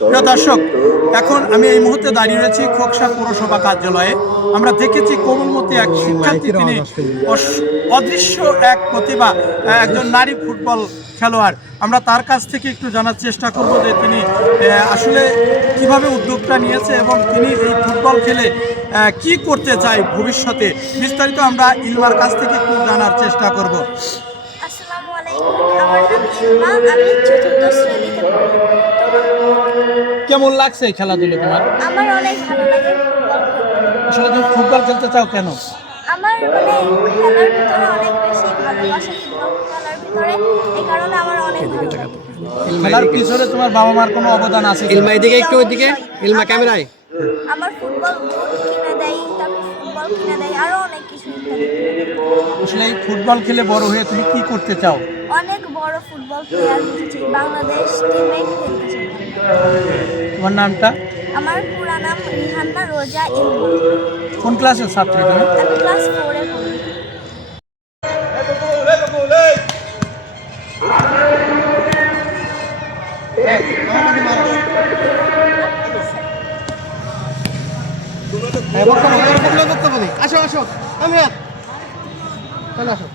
প্রিয় দর্শক, এখন আমি এই মুহূর্তে দাঁড়িয়ে রয়েছি খোকসা পৌরসভা কার্যালয়ে। আমরা দেখেছি কোমলমতি এক শিক্ষার্থী, তিনি অদৃশ্য এক প্রতিভা একজন নারী ফুটবল খেলোয়াড়। আমরা তার কাছ থেকে একটু জানার চেষ্টা করব যে তিনি আসলে কীভাবে উদ্যোগটা নিয়েছে এবং তিনি এই ফুটবল খেলে কি করতে চায় ভবিষ্যতে। বিস্তারিত আমরা ইলমার কাছ থেকে একটু জানার চেষ্টা করব। আসসালামু আলাইকুম। আমার নাম ইলমা। আমি চতুর্থ শ্রেণীতে পড়ি। কেমন লাগছে এই খেলাধুলো তোমার? আমার অনেক ভালো লাগে আসলে তুমি ফুটবল খেলতে চাও কেন? আমার মানে খেলার ভিতরে অনেক বেশি ভালোবাসা ফুটবল খেলার ভিতরে এই কারণে আমার অনেক ভালো লাগে। খেলার পিছনে তোমার বাবা মার কোনো অবদান আছে কি? ইলমা এদিকে একটু ওইদিকে। ইলমা ক্যামেরায়। আমার ফুটবল বুট কিনে দেয় তারপর ফুটবল কিনে দেয় আরও অনেক কিছু। ইত্যাদি আসলে এই ফুটবল খেলে বড় হয়ে তুমি কি করতে চাও? অনেক বড় ফুটবল প্লেয়ার হতে চাই বাংলাদেশ টিমে খেলতে চাই তোমার নামটা? আমার পুরা নাম রিহান্না রোজা ইলমা কোন ক্লাসের ছাত্রী তুমি? আমি ক্লাস ফোরে পড়ি। আসো আসো। আমি আসো।